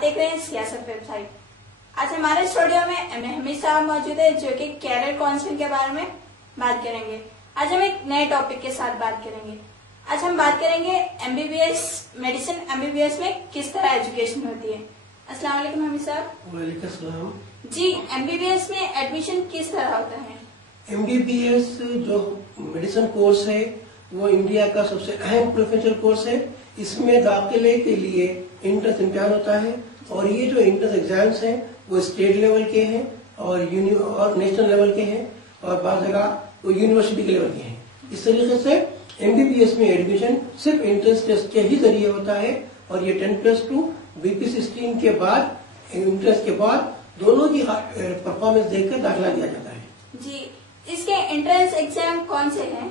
देख रहे हैं सियासत वेबसाइट। आज हमारे स्टूडियो में हमीद साहब मौजूद है जो कि कैरियर काउंसलिंग के बारे में बात करेंगे। आज हम एक नए टॉपिक के साथ बात करेंगे। आज हम बात करेंगे एमबीबीएस मेडिसिन एमबीबीएस में किस तरह एजुकेशन होती है। अस्सलाम वालेकुम हमीद साहब। वालेकुम सलाम। जी, एमबीबीएस में एडमिशन किस तरह होता है? एमबीबीएस जो मेडिसिन कोर्स है वो इंडिया का सबसे अहम प्रोफेशनल कोर्स है। इसमें दाखिले के लिए एंट्रेंस इम्तिहान होता है और ये जो एंट्रेंस एग्जाम्स हैं वो स्टेट लेवल के हैं और नेशनल लेवल के हैं और बाद जगह वो यूनिवर्सिटी के लेवल के हैं। इस तरीके से एमबीबीएस में एडमिशन सिर्फ एंट्रेंस टेस्ट के ही जरिए होता है और ये 10+2 बीपीसी स्ट्रीम के बाद एंट्रेंस के बाद दोनों की परफॉर्मेंस देखकर दाखिला दिया जाता है। जी, इसके एंट्रेंस एग्जाम कौन से हैं?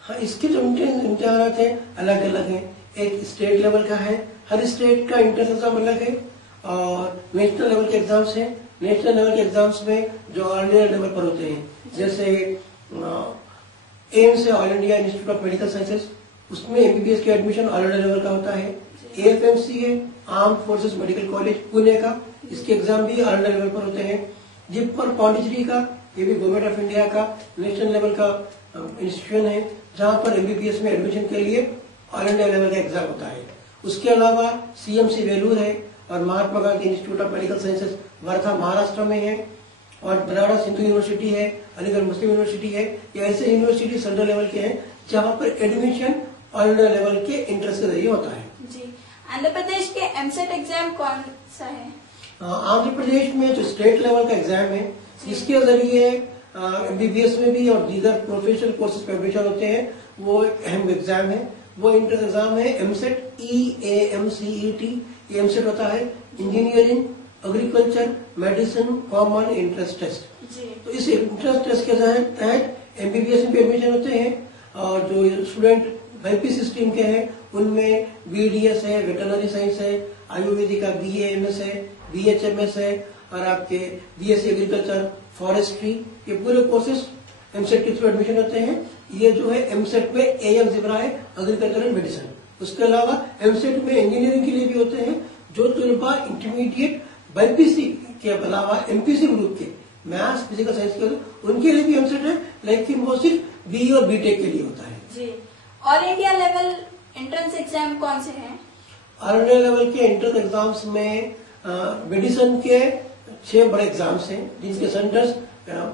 हाँ, इसके जो एंट्रेंस इम्तिहान है अलग अलग हैं। एक स्टेट लेवल का है, हर स्टेट का एंट्रेंस एग्जाम अलग है और नेशनल लेवल के एग्जाम्स हैं। नेशनल लेवल के एग्जाम्स में जो ऑल इंडिया लेवल पर होते हैं, जैसे एम्स है all India institute of medical sciences, उसमें एमबीबीएस के एडमिशन ऑल इंडिया लेवल का होता है। एएफएमसी है arm forces medical college Pune का, इसके एग्जाम भी ऑल इंडिया लेवल पर होते हैं। जिप्मर पौंडीचेरी का, ये भी गवर्नमेंट ऑफ इंडिया का नेशनल लेवल का इंस्टीट्यूशन है जहां पर एमबीबीएस में एडमिशन के लिए ऑल इंडिया लेवल का एग्जाम होता है। उसके अलावा सीएमसी वेलूर है और Mahatma Gandhi institute of medical sciences Wardha Maharashtra में है और बनारस हिंदू यूनिवर्सिटी है, अलीगढ़ मुस्लिम यूनिवर्सिटी है। ये ऐसे यूनिवर्सिटी सेंट्रल लेवल के हैं जहां पर एडमिशन ऑल इंडिया लेवल के इंट्रेंस के जरिए होता है। जी, आंध्र प्रदेश के एमसेट एग्जाम कौन सा है? आंध्र प्रदेश में जो स्टेट लेवल का एग्जाम है जिसके जरिए एमबीबीएस में भी और दीगर प्रोफेशनल कोर्सेज में एडमिशन होते हैं, वो एक अहम एग्जाम है। वो इंट्रेंस एग्जाम है एमसेट EAMCET। ये एमसेट होता है engineering agriculture medicine common entrance test. तो इस एंट्रेंस टेस्ट के तहत एमबीबीएस में भी एडमिशन होते हैं और जो स्टूडेंट बीपीसी स्ट्रीम के हैं उनमें बीडीएस है, वेटरनरी साइंस है, आयुर्वेदिक का BAMS है, BHMS है और आपके BSc एग्रीकल्चर फॉरेस्ट्री, ये पूरे कोर्सेज एमसेट के थ्रू एडमिशन होते हैं। ये जो है एमसेट में AM जिब्रा है एग्रीकल्चर एंड मेडिसिन। उसके अलावा एमसेट में इंजीनियरिंग के लिए भी होते हैं जो तुलबा इंटरमीडिएट बीपीसी के अलावा MPC ग्रुप के मैथ्स फिजिकल साइंस के उनके लिए भी एमसेट है, लेकिन वो सिर्फ BE और BTech के लिए होता है। जी, all India level entrance exam कौन से हैं? ऑल इंडिया लेवल के एंट्रेंस एग्जाम्स में मेडिसिन के 6 बड़े एग्जाम्स हैं जिनके सेंटर्स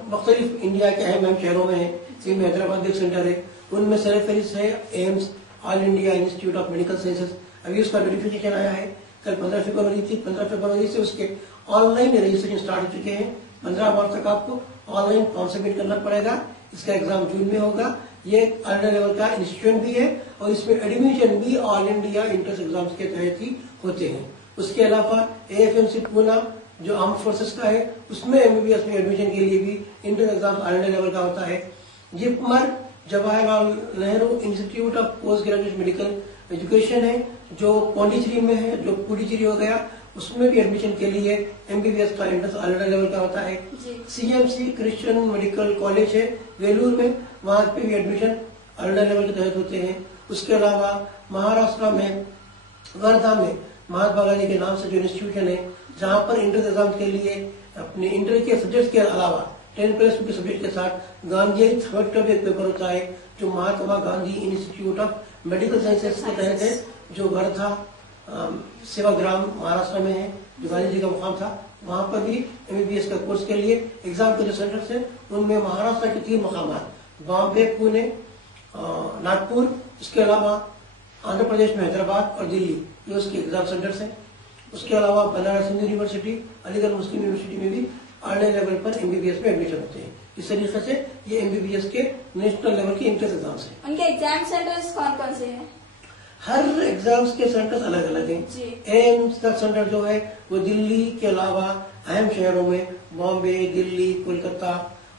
मुख्तलिफ इंडिया के अहम शहरों में है। जिनमें हैदराबाद एक सेंटर है, उनमें सरफेरिस है AIIMS all India institute of medical sciences. अभी उसका नोटिफिकेशन आया है, कल 15 फरवरी थी। 15 फरवरी से उसके ऑनलाइन रजिस्ट्रेशन स्टार्ट हो चुके हैं। 15 मार्च तक आपको ऑनलाइन फॉर्म सबमिट करना पड़ेगा। इसका एग्जाम जून में होगा। ये ऑल इंडिया लेवल का इंस्टीट्यूशन भी है और इसमें एडमिशन भी ऑल इंडिया एंट्रेंस एग्जाम्स के तहत ही होते हैं। उसके अलावा AFMC पूना जो आर्म फोर्सेस का है उसमें एमबीबीएस में एडमिशन के लिए भी entrance exam all India level का होता है। JIPMER Jawaharlal Nehru institute of post graduate medical education है जो पौंडीचेरी में है, जो पुडुचेरी हो गया, उसमें भी एडमिशन के लिए एमबीबीएस का एंट्रेंस ऑल इंडिया लेवल का होता है। CMC क्रिश्चियन मेडिकल कॉलेज है वेलूर में, वहां पे भी एडमिशन ऑल इंडिया लेवल के तहत होते हैं। उसके अलावा महाराष्ट्र में वर्धा में महात्मा गांधी के नाम से जो इंस्टीट्यूशन है जहां पर इंटर एग्जाम के लिए अपने इंटर के सब्जेक्ट के अलावा 10+2 के सब्जेक्ट के साथ गांधी थर्ड का भी एक पेपर होता है जो Mahatma Gandhi institute of medical sciences के तहत है, जो वर्धा सेवाग्राम महाराष्ट्र में है, जो गांधी जी का मुकाम था। वहां पर भी एमबीबीएस का कोर्स के लिए एग्जाम के जो सेंटर्स हैं उनमें महाराष्ट्र के 3 मकामात बॉम्बे, पुणे, नागपुर, इसके अलावा आंध्र प्रदेश में हैदराबाद और दिल्ली, ये उसके एग्जाम सेंटर्स हैं। उसके अलावा बनारस हिंदू यूनिवर्सिटी, अलीगढ़ मुस्लिम यूनिवर्सिटी में भी ऑल इंडिया लेवल पर एमबीबीएस में एडमिशन होते हैं। इस तरीके से ये एमबीबीएस के नेशनल लेवल के एंट्रेंस एग्जाम्स हैं। उनके एग्जाम सेंटर्स कौन कौन से हैं? हर एग्जाम्स के सेंटर्स अलग अलग हैं। एम्स का सेंटर जो है वो दिल्ली के अलावा अहम शहरों में बॉम्बे, दिल्ली, कोलकाता,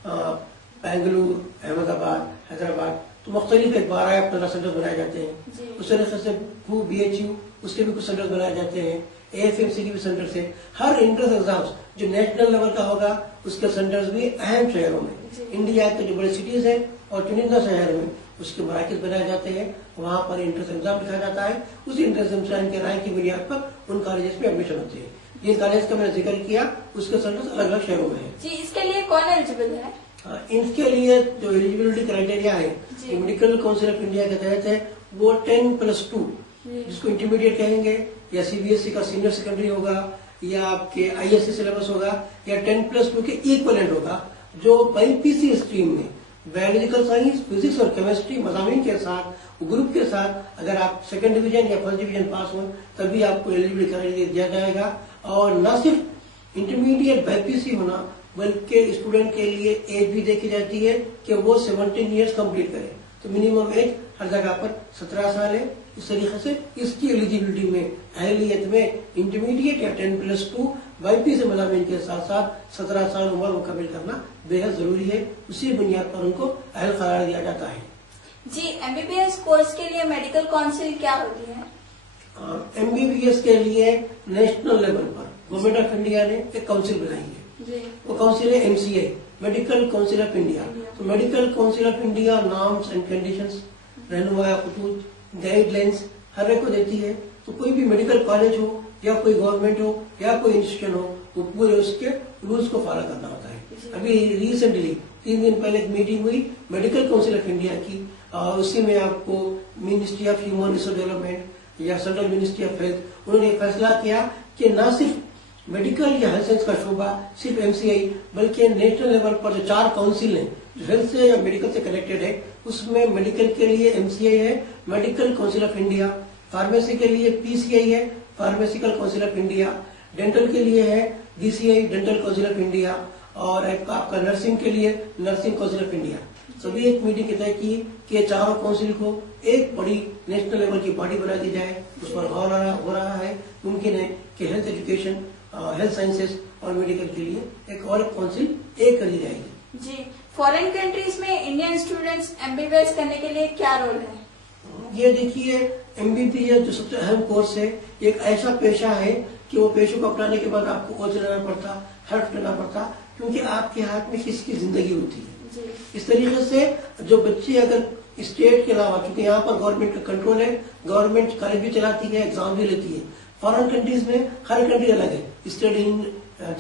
बेंगलुरु, अहमदाबाद, हैदराबाद, तो मुख्तलिफ 12 या 15 सेंटर्स बनाए जाते हैं। उस तरीके से BHU उसके भी कुछ सेंटर्स बनाए जाते हैं। AFMC के भी सेंटर्स है। हर एंट्रेंस एग्जाम्स जो नेशनल लेवल का होगा उसके सेंटर्स भी अहम शहरों में, इंडिया के जो बड़े सिटीज हैं और चुनिंदा शहर में उसके मराकज बनाए जाते हैं। वहां पर एंट्रेंस एग्जाम लिखा जाता है। उस एंट्रेंस एग्जाम के राय की बुनियाद पर उन कॉलेजेस में एडमिशन होते हैं। जिन कॉलेज का मैंने जिक्र किया उसके सेंटर्स अलग अलग शहरों में है जी। इसके लिए कौन एलिजिबल है? इनके लिए जो एलिजिबिलिटी क्राइटेरिया है मेडिकल काउंसिल ऑफ इंडिया के तहत है वो 10+2 जिसको इंटरमीडिएट कहेंगे, या सीबीएसई का सीनियर सेकेंडरी होगा, या आपके आईएससी सिलेबस होगा, या 10+2 के इक्वलेंट होगा, जो बाईपीसी स्ट्रीम में बायोलॉजिकल साइंस, फिजिक्स और केमिस्ट्री मज़ामीन के साथ ग्रुप के साथ अगर आप सेकंड डिवीजन या फर्स्ट डिवीजन पास हो तभी आपको एलिजिबिलिटी क्राइटेरिया दिया जाएगा। और न सिर्फ इंटरमीडिएट बाईपीसी होना बल्कि स्टूडेंट के लिए एज भी देखी जाती है कि वो 17 ईयर्स कंप्लीट करे, तो मिनिमम एज हर जगह पर 17 साल है। इस तरीके से इसकी एलिजिबिलिटी में अहलियत में इंटरमीडिएट या 10+2 बाईपीसी मज़ामीन के साथ साथ 17 साल उम्र मुकम्मल करना बेहद जरूरी है। उसी बुनियाद पर उनको अहल करार दिया जाता है। जी, एमबीबीएस कोर्स के लिए मेडिकल काउंसिल क्या होती है? एमबीबीएस के लिए नेशनल लेवल पर गवर्नमेंट ऑफ इंडिया ने एक काउंसिल बनाई है जी। वो काउंसिल है MCA, medical council of India. तो medical council of India norms and conditions, रहनुमा खतूत, गाइडलाइंस हर एक को देती है। तो कोई भी मेडिकल कॉलेज हो या कोई गवर्नमेंट हो या कोई इंस्टीट्यूशन हो वो पूरे उसके रूल्स को फॉलो करना होता है। अभी रिसेंटली 3 दिन पहले एक मीटिंग हुई मेडिकल काउंसिल ऑफ इंडिया की, और उसी में आपको ministry of human resource development या सेंट्रल मिनिस्ट्री ऑफ हेल्थ उन्होंने फैसला किया कि न सिर्फ मेडिकल या हेल्थ साइंस का शोबा सिर्फ एमसीआई बल्कि नेशनल लेवल पर जो 4 काउंसिल हैं जो हेल्थ से या मेडिकल से कनेक्टेड है उसमें मेडिकल के लिए एमसीआई है, medical council of India, pharmacy के लिए पीसीआई है, फार्मेसिकल काउंसिल ऑफ इंडिया, डेंटल के लिए है DCI, dental council of India, और आपका नर्सिंग के लिए नर्सिंग काउंसिल ऑफ इंडिया। सभी एक मीटिंग की तय की कि 4 काउंसिल को एक बड़ी नेशनल लेवल की बॉडी बना दी जाए। उस पर गौर हो रहा है, मुमकिन है कि हेल्थ एजुकेशन, हेल्थ साइंसेस और मेडिकल के लिए एक और काउंसिल एक कर दी जाएगी। जी, फॉरेन कंट्रीज में इंडियन स्टूडेंट्स एमबीबीएस करने के लिए क्या रोल है? ये देखिए, एमबीबीएस जो सबसे अहम कोर्स है, एक ऐसा पेशा है कि वो पेशे को अपनाने के बाद आपको ओझ लेना पड़ता, हर्ट लेना पड़ता, क्योंकि आपके हाथ में किसी की जिंदगी होती है। इस तरीके से जो बच्चे अगर स्टेट के अलावा, क्योंकि यहाँ पर गवर्नमेंट का कंट्रोल है, गवर्नमेंट कॉलेज भी चलाती है, एग्जाम भी लेती है। फॉरेन कंट्रीज में हर कंट्री अलग है, स्टडी इन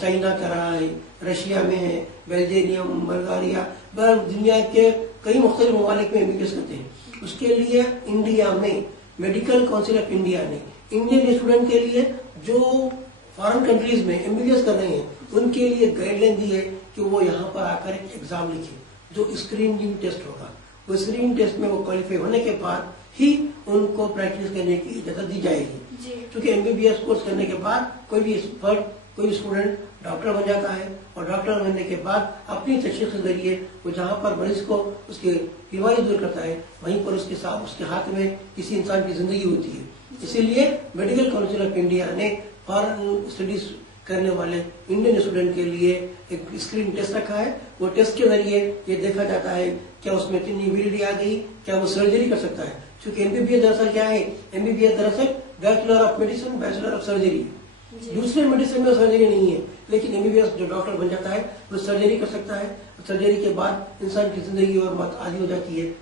चाइना कर रहा है, रशिया में है, बेल्जियम, बल्गारिया, दुनिया के कई मुख्तलिफ ममालिक में एमबीबीएस करते हैं। उसके लिए इंडिया में मेडिकल काउंसिल ऑफ इंडिया ने इंडियन स्टूडेंट के लिए जो फॉरेन कंट्रीज में एमबीबीएस कर रहे हैं उनके लिए गाइडलाइन दी है कि वो यहाँ पर आकर एक एग्जाम लिखे जो स्क्रीनिंग टेस्ट होगा। वो स्क्रीनिंग टेस्ट में वो क्वालिफाई होने के बाद ही उनको प्रैक्टिस करने की इजाजत दी जाएगी। क्योंकि एमबीबीएस कोर्स करने के बाद कोई भी स्टूडेंट डॉक्टर बन जाता है, और डॉक्टर बनने के बाद अपनी तशख़ीस के जरिए वो जहाँ पर मरीज को उसकी बीमारी दूर करता है वहीं पर उसके हाथ में किसी इंसान की जिंदगी होती है। इसीलिए मेडिकल काउंसिल ऑफ इंडिया ने फॉरेन स्टडीज करने वाले इंडियन स्टूडेंट के लिए एक स्क्रीन टेस्ट रखा है। वो टेस्ट के जरिए ये देखा जाता है क्या उसमें इतनी एबिलिटी आ गई, क्या वो सर्जरी कर सकता है। क्योंकि एमबीबीएस दरअसल क्या है, एमबीबीएस दरअसल bachelor of medicine, bachelor of surgery. दूसरे मेडिसिन में सर्जरी नहीं है, लेकिन एमबीबीएस जो डॉक्टर बन जाता है वो सर्जरी कर सकता है। सर्जरी के बाद इंसान की जिंदगी और मौत आधी हो जाती है।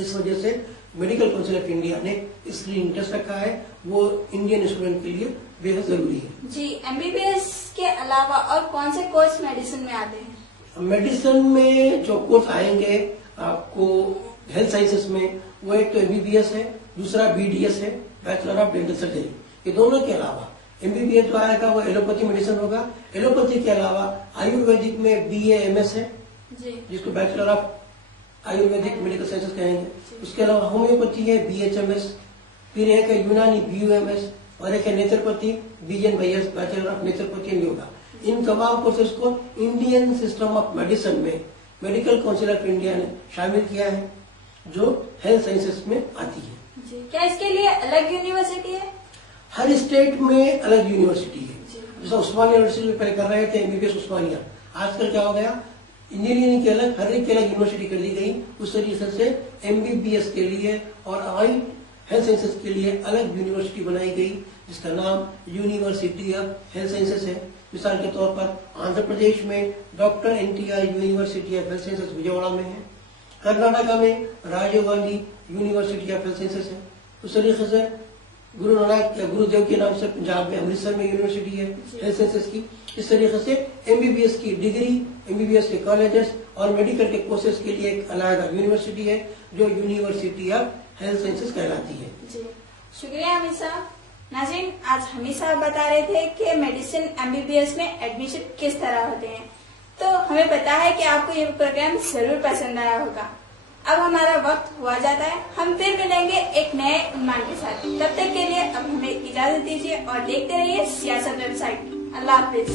इस वजह से मेडिकल काउंसिल ऑफ इंडिया ने स्क्रीनिंग टेस्ट रखा है, वो इंडियन स्टूडेंट के लिए बेहद जरूरी है। जी, एमबीबीएस के अलावा और कौन से कोर्स मेडिसिन में आते हैं? मेडिसिन में जो कोर्स आएंगे आपको हेल्थ साइंसेस में, वो एक तो एमबीबीएस है, दूसरा बीडीएस है, बैचलर ऑफ डेंटल सर्जरी। ये दोनों के अलावा एमबीबीएस जो आएगा वो एलोपैथी मेडिसिन होगा। एलोपैथी के अलावा आयुर्वेदिक में बीएएमएस है जिसको bachelor of Ayurvedic medical sciences कहेंगे। उसके अलावा होम्योपैथी है बीएचएमएस, फिर एक है यूनानी बीयूएमएस, और एक है naturopathy BNYS, bachelor of naturopathy and yoga. इन तमाम कोर्सेज को इंडियन सिस्टम ऑफ मेडिसिन में मेडिकल काउंसिल ऑफ इंडिया ने शामिल किया है जो हेल्थ साइंसेस में आती है। क्या इसके लिए अलग यूनिवर्सिटी है? हर स्टेट में अलग यूनिवर्सिटी है। जैसा उस्मानिया यूनिवर्सिटी में पहले कर रहे थे एमबीबीएस उस्मानिया, आजकल क्या हो गया, इंजीनियरिंग के अलग, हर एक के अलग यूनिवर्सिटी कर दी गई। उस तरीके से एमबीबीएस के लिए और अवाई हेल्थ साइंसेस के लिए अलग यूनिवर्सिटी बनाई गई जिसका नाम यूनिवर्सिटी ऑफ हेल्थ साइंसेस है। मिसाल के तौर पर आंध्र प्रदेश में doctor NTR university of health sciences Vijayawada में है, कर्नाटका में Rajiv Gandhi university of health sciences है। उस तरीके से गुरु नानक या गुरुदेव के नाम से पंजाब में अमृतसर में यूनिवर्सिटी है हेल्थ साइंसेज की। इस तरीके से MBBS की डिग्री, MBBS के कॉलेजेस और मेडिकल के कोर्सेज के लिए एक अलग यूनिवर्सिटी है जो यूनिवर्सिटी ऑफ हेल्थ साइंसेज कहलाती है। जी शुक्रिया हमीद साहब। नाज़रीन, आज हमीद साहब बता रहे थे कि मेडिसिन MBBS में एडमिशन किस तरह होते हैं, तो हमें पता है कि आपको ये प्रोग्राम जरूर पसंद आया होगा। अब हमारा वक्त हुआ जाता है, हम फिर मिलेंगे एक नए उन्मान के साथ। तब तक के लिए अब हमें इजाजत दीजिए और देखते रहिए सियासत वेबसाइट। अल्लाह हाफिज।